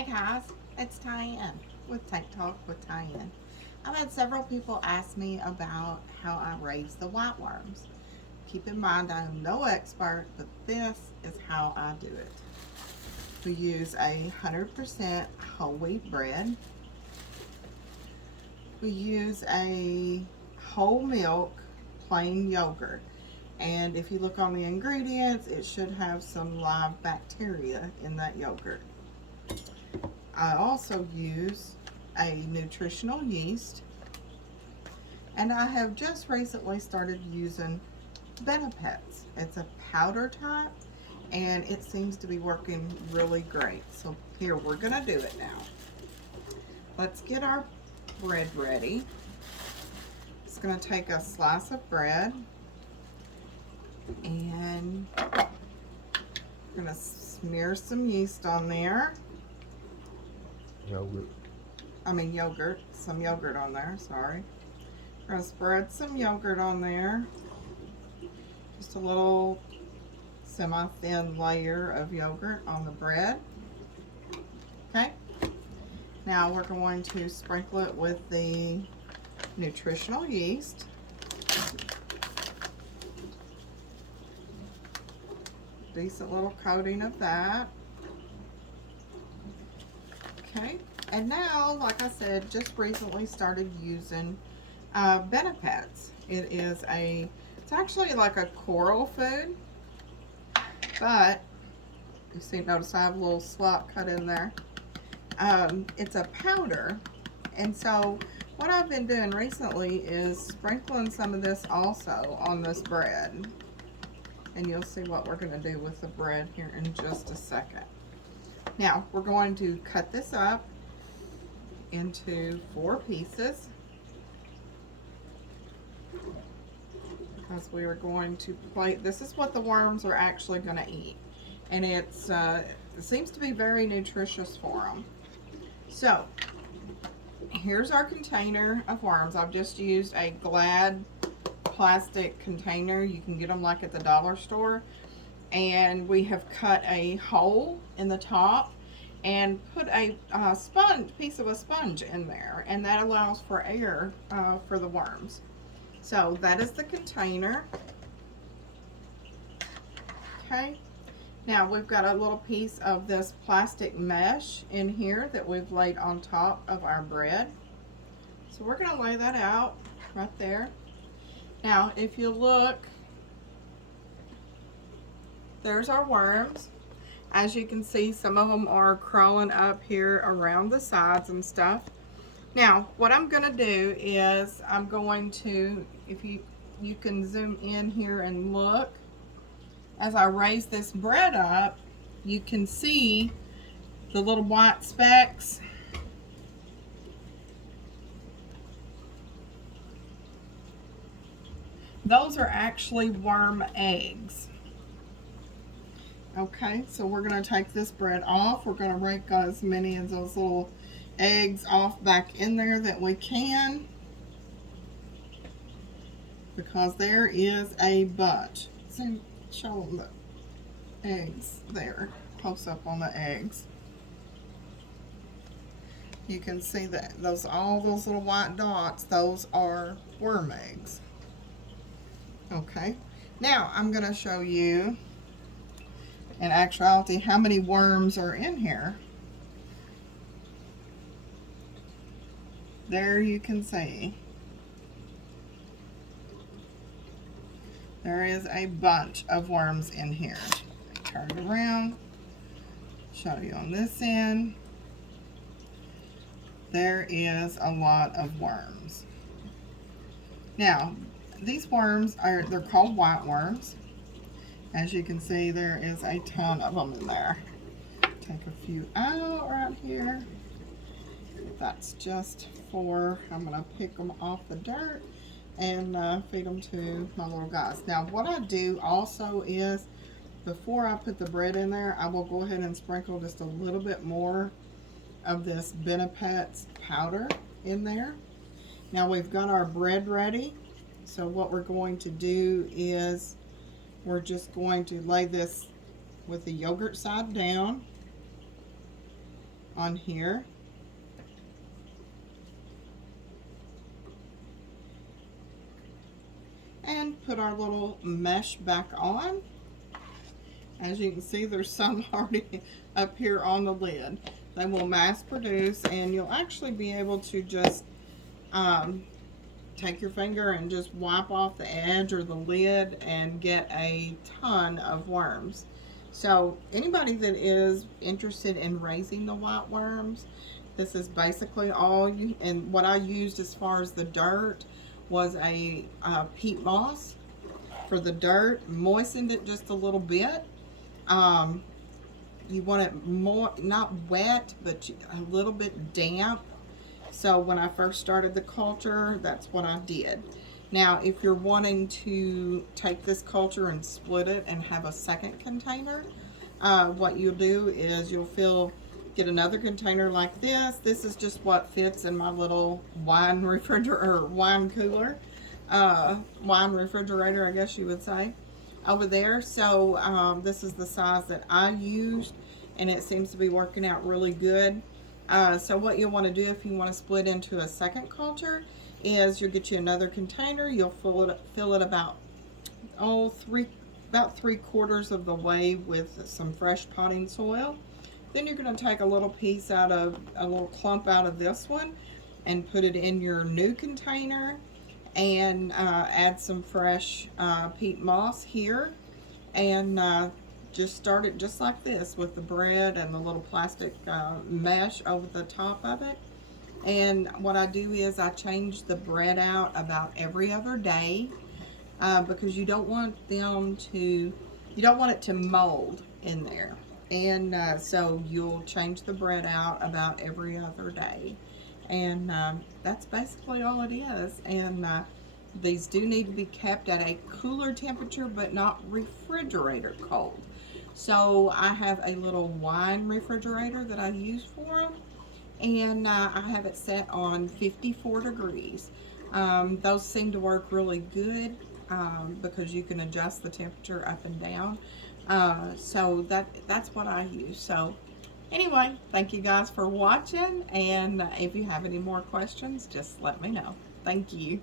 Hey guys, it's Tyann with Tank Talk with Tyann. I've had several people ask me about how I raise the white worms. Keep in mind I am no expert, but this is how I do it. We use 100% whole wheat bread. We use a whole milk plain yogurt. And if you look on the ingredients, it should have some live bacteria in that yogurt. I also use a nutritional yeast, and I have just recently started using Benefits. It's a powder type, and it seems to be working really great. So here, we're gonna do it now. Let's get our bread ready. It's gonna take a slice of bread, and we're gonna smear some yeast on there. Yogurt. Yogurt, some yogurt on there, sorry. We're gonna spread some yogurt on there. Just a little semi-thin layer of yogurt on the bread. Okay. Now we're going to sprinkle it with the nutritional yeast. Decent little coating of that. Okay, and now, like I said, just recently started using Benefits. It's actually like a coral food, but notice I have a little slot cut in there. It's a powder, and so what I've been doing recently is sprinkling some of this also on this bread, and you'll see what we're going to do with the bread here in just a second. Now, we're going to cut this up into 4 pieces because we are going to plate. This is what the worms are actually going to eat, and it seems to be very nutritious for them. So, here's our container of worms. I've just used a Glad plastic container. You can get them like at the dollar store. And we have cut a hole in the top and put a piece of a sponge in there, and that allows for air for the worms. So that is the container. Okay, now we've got a little piece of this plastic mesh in here that we've laid on top of our bread. So we're going to lay that out right there. Now if you look, there's our worms. As you can see, some of them are crawling up here around the sides and stuff. Now, what I'm going to do is I'm going to, if you can zoom in here and look, as I raise this bread up, you can see the little white specks. Those are actually worm eggs. Okay, so we're going to take this bread off. We're going to rake as many of those little eggs off back in there that we can, because there is a bunch. See, show them the eggs there. Close up on the eggs. You can see that all those little white dots, those are worm eggs. Okay, now I'm going to show you in actuality how many worms are in here. There you can see there is a bunch of worms in here. Turn it around, show you on this end. There is a lot of worms. Now these worms they're called white worms. As you can see, there is a ton of them in there. Take a few out right here. That's just I'm going to pick them off the dirt and feed them to my little guys. Now, what I do also is, before I put the bread in there, I will go ahead and sprinkle just a little bit more of this Benefits powder in there. Now, we've got our bread ready. So what we're going to do is we're just going to lay this with the yogurt side down. on here. And put our little mesh back on. As you can see, there's some already up here on the lid. They will mass produce, and you'll actually be able to just take your finger and just wipe off the edge or the lid and get a ton of worms. So anybody that is interested in raising the white worms, this is basically all you, and what I used as far as the dirt was a peat moss for the dirt, moistened it just a little bit. You want it more, not wet, but a little bit damp. So when I first started the culture, that's what I did. Now, if you're wanting to take this culture and split it and have a second container, what you'll do is get another container like this. This is just what fits in my little wine refrigerator, or wine cooler, wine refrigerator, I guess you would say, over there. So this is the size that I used, and it seems to be working out really good. So what you'll want to do if you want to split into a second culture is you'll get you another container. You'll fill it about about 3/4 of the way with some fresh potting soil. Then you're going to take a little clump out of this one and put it in your new container, and add some fresh peat moss here, and just start it just like this with the bread and the little plastic mesh over the top of it. And what I do is I change the bread out about every other day, because you don't want it to mold in there. And so you'll change the bread out about every other day. And that's basically all it is. And these do need to be kept at a cooler temperature, but not refrigerator cold. So I have a little wine refrigerator that I use for them, and I have it set on 54 degrees. Those seem to work really good, because you can adjust the temperature up and down. So that's what I use. So anyway, thank you guys for watching, and if you have any more questions, just let me know. Thank you.